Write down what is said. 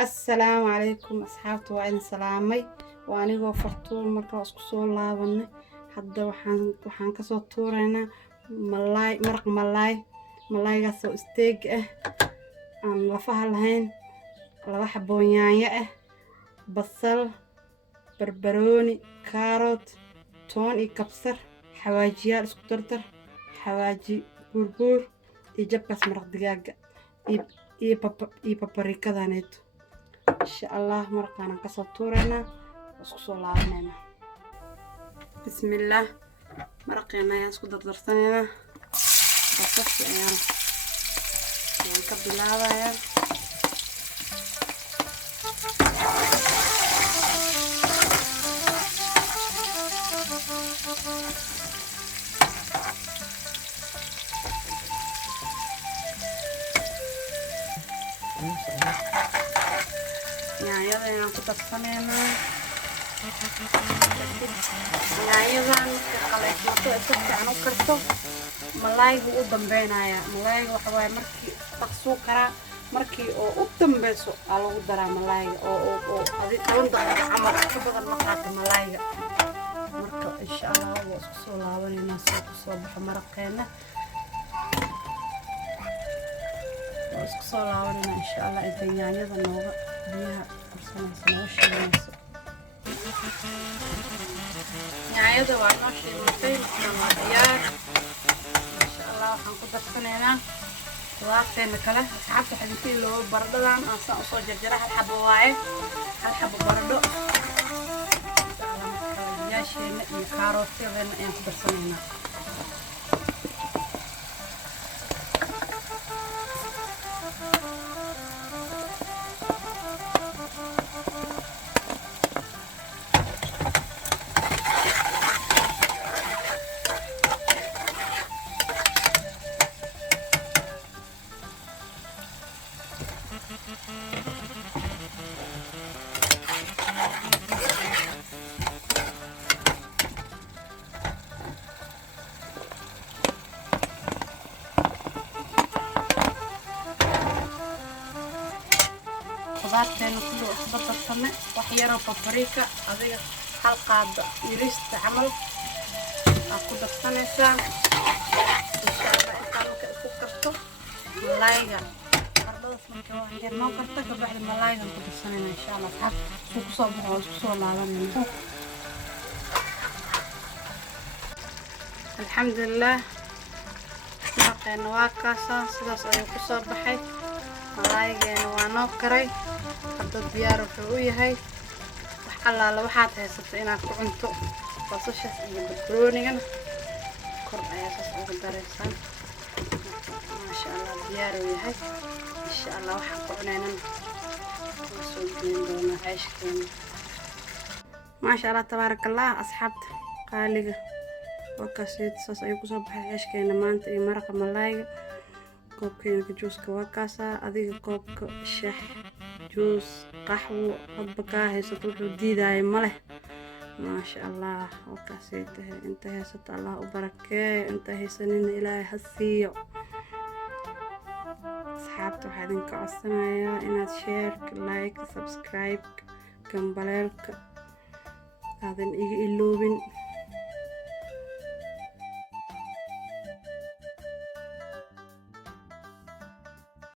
السلام عليكم أصحابتي وعين سلامي وأنا وفرتون مرة اسكسو لابني حدا waxaan ka soo tuureynaa maraq malaaygaas oo steak aan lafaha lahayn laba xabo yaanyo basal barbarooni kaarot toon iyo kabsar xawaajiyaal isku dardar xawaaji buurbuur iyo jabkaas maraq digaaga iyo paprikadaneeto insha Allah markaan ka soo tuureynaa isku soo laabanayna bismillah maraqeena ayaan isku dardarsanayna basasha ayaan ka bilaabayaa yaanyada ayaan ku darsaneynaa yaanyadan qalaysato si fiican u karto malaaygu u dambeynaya malaayga waxa waaye markii taqsuu karaa markii oo u dambeyso aa lagu daraa malaayga oo adi 10 daqiiqo camal ka badan ma qaato malaayga marka insha Allah waa isku soo laabanayna soo baxo maraqeena isku soo laabanayna insha Allah inta yaanyada nooga biyaha qarsanaysa noo shiilayso yaanyada waa noo shiilatay waa diyaar insha Allah waxaan ku darsanaynaa qudaarteena kale asxaabta xididkii loo baradhadan aan soo jarjaray hal xabo waaye hal xabo baradho yaasheena iyo kaarooteena ayaan ku darsanaynaa خضارتين كله أخضر السماء وحيرة بابريكا هذه حلقة يريست عمل أخذ السنة إن شاء الله إنتوا كفكرتوا ملايجا أربعة سنين كواحد ما كرتك بعد ملايجا أخذ السنة إن شاء الله صح سوق صبح وسوق العالم الحمد لله مرقين واكاسة سداس أيوة صباحي malaaygeena waa noo karay hadda diyaar wuxuu u yahay wax allaala waxaad haysato inaad ku cunto basasha iyo barbaroonigan kor ayaa saas uga daraysan maasha Allah diyaar u yahay insha Allah waxaan ku cunaynaa soo geyn doonaa ceeshkeena maasha Allah tabaarakallah asxaabta qaaliga wakaasiyad saas ayuu ku soo baxay ceeshkeena maanta iyo maraqa malaayga كوبكينك جوز كواكاسا أذيك كوبك شح جوز قحوة أطبقها هي ستروح جديدة هاي مله ما شاء الله وكاسيته انتهي ست الله وبركة انتهي سنين إلهي هسيو أصحابته حدين كعصمايا إنها تشير لايك سبسكرايب كمباليلك هذا إيجي إلوبين